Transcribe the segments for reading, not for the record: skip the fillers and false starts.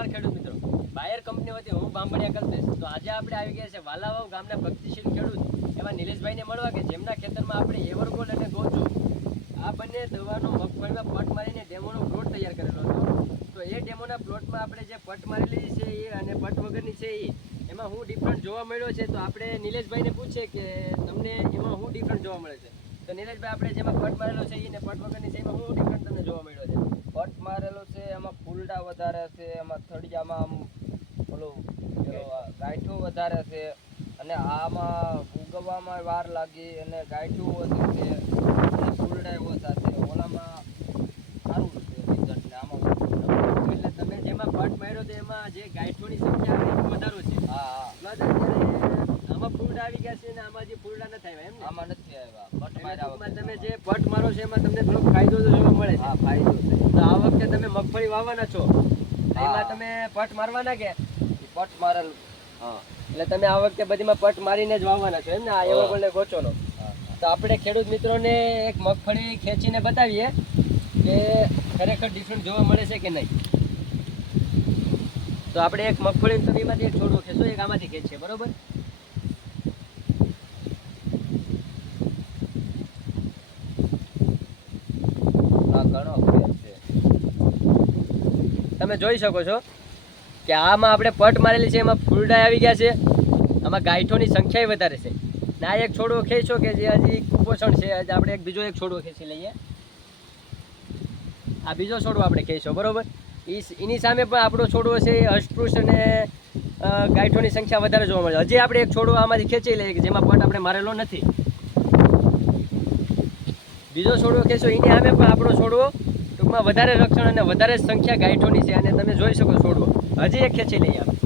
નમસ્કાર ખેડૂત મિત્રો, બાયર કંપની વતી હું બાંભણિયા કલ્પેશ. તો આજે આપણે આવી ગયા છે વાલાવાવ ગામના પ્રગતિશીલ ખેડૂત એવા નિલેશભાઈને મળવા કે જેમના ખેતરમાં આપણે એવરગોલ્ડ અને ગોચો આ બંને દવાનો મગફળીમાં પટ મારીને ડેમોનો પ્લોટ તૈયાર કરેલો હતો. તો એ ડેમોના પ્લોટમાં આપણે જે પટ મારેલી છે એ અને પટ વગરની છે એમાં શું ડિફરન્ટ જોવા મળ્યો છે. તો આપણે નિલેશભાઈને પૂછીએ કે તમને એમાં શું ડિફરન્ટ જોવા મળે છે. તો નિલેશભાઈ, આપણે જેમાં પટ મારેલો છે એ ને પટ વગરની છે એમાં શું ડિફરન્ટ તમને જોવા મળ્યો છે? પટ મારેલો છે એમાં ફૂલડા વધારે છે, એમાં થડિયામાં આમ ઓલું ગાંઠું વધારે છે, અને આમાં ઉગવામાં વાર લાગી અને ગાંઠું ઓછું છે અને ફૂલડા ઓછા છે. ઓલામાં સારું છે રિઝલ્ટ ને આમાં ઓછું. એટલે તમે જેમાં પટ માર્યો તો એમાં જે ગાંઠોની સંખ્યા આવે એ વધારો છે. હા પ્લસ અત્યારે આમાં ફૂલડા આવી ગયા છે ને આમાં જે ફૂલડા નથી આવ્યા એમ ને? આમાં નથી આવ્યા. પટ એટલે માર્યા ટૂંકમાં વગર તમે જે પટ મારો છે એમાં તમને થોડોક ફાયદો તો જોવા મળે છે. હા ફાયદો છે. તો આ વખતે તમે મગફળી વાવવાના છો તો હા. એમાં તમે પટ મારવાના કે? પટ મારેલું. હા એટલે તમે આ વખતે બધીમાં પટ મારીને જ વાવવાના છો એમ ને? આ હા. એવરગોલ્ડ ને ગોચોનો. હા તો આપણે ખેડૂત મિત્રોને એક મગફળી ખેંચીને બતાવીએ કે ખરેખર ડિફરન્ટ જોવા મળે છે કે નહીં. તો આપણે એક મગફળી તો એમાંથી એક છોડવો ખેંચો, એક આમાંથી ખેંચીએ, બરોબર? હા ઘણો ફેર છે. તમે જોઈ શકો છો કે આમાં આપણે પટ મારેલી છે એમાં ફૂલડા આવી ગયા છે, આમાં ગાંઠોની સંખ્યા વધારે છે. ને આ એક છોડવો ખેંચો કે જે હજી કુપોષણ છે. આજે આપણે બીજો એક છોડવો ખેંચી લઈએ. આ બીજો છોડવો આપણે ખેંચો, બરોબર? એની સામે પણ આપણો છોડવો છે એ હષ્ટપુષ્ટ અને ગાંઠોની સંખ્યા વધારે જોવા મળે. હજી આપણે એક છોડવો આમાંથી ખેંચી લઈએ કે જેમાં પટ આપણે મારેલો નથી. બીજો છોડવો ખેંચો, એની સામે પણ આપણો છોડવો ટૂંકમાં વધારે રક્ષણ અને વધારે સંખ્યા ગાંઠોની છે. અને તમે જોઈ શકો છોડવો હજી એક ખેંચી લઈએ આપણે.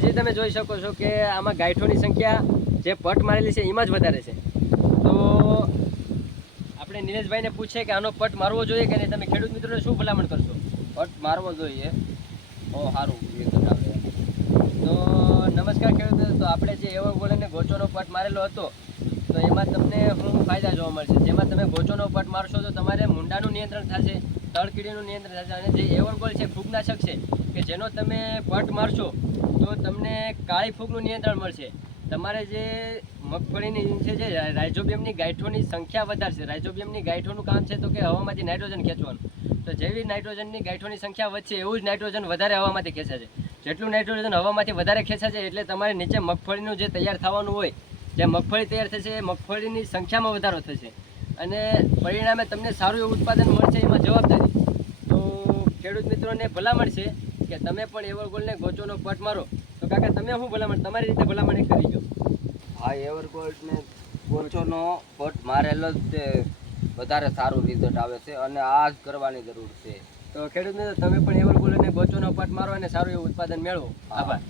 હજી તમે જોઈ શકો છો કે આમાં ગાંઠોની સંખ્યા જે પટ મારેલી છે એમાં જ વધારે છે. તો આપણે નિલેશભાઈને પૂછીએ કે આનો પટ મારવો જોઈએ કે નહીં. તમે ખેડૂત મિત્રોને શું ભલામણ કરશો? પટ મારવો જોઈએ, બહુ સારું રિઝલ્ટ આવે. તો નમસ્કાર ખેડૂતો, તો આપણે જે એવરગોલ્ડ અને ગોચોનો પટ મારેલો હતો તો એમાં તમને શું ફાયદા જોવા મળશે. જેમાં તમે ગોચોનો પટ મારશો તો તમારે મુંડાનું નિયંત્રણ થશે, તળકીડીનું નિયંત્રણ થશે. અને જે એવરગોલ્ડ છે ફૂગનાશક છે કે જેનો તમે પટ મારશો તો તમને કાળી ફૂગનું નિયંત્રણ મળશે. તમારે જે મગફળીની છે જે રાઇઝોબિયમની ગાંઠોની સંખ્યા વધારશે. રાઇઝોબિયમની ગાંઠોનું કામ છે તો કે હવામાંથી નાઇટ્રોજન ખેંચવાનું. તો જેવી નાઇટ્રોજનની ગાંઠોની સંખ્યા વધશે એવું જ નાઇટ્રોજન વધારે હવામાંથી ખેંચાશે. જેટલું નાઇટ્રોજન હવામાંથી વધારે ખેંચાશે એટલે તમારે નીચે મગફળીનું જે તૈયાર થવાનું હોય, જે મગફળી તૈયાર થશે એ મગફળીની સંખ્યામાં વધારો થશે અને પરિણામે તમને સારું એવું ઉત્પાદન મળશે. એમાં જવાબદારી તો ખેડૂત મિત્રોને ભલામણ છે કે તમે પણ એવરગોલ્ડને ગોચોનો પટ મારો. તો કાકા, તમે શું ભલામણ તમારી રીતે ભલામણ એક કરી દો. આ એવરગોલ્ડ ને ગોચોનો પટ મારેલો જ તે વધારે સારું રિઝલ્ટ આવે છે અને આ જ કરવાની જરૂર છે. તો ખેડૂત મિત્રો, તમે પણ એવરગોલ્ડ અને ગોચોનો પટ મારો અને સારું એવું ઉત્પાદન મેળવો. આભાર.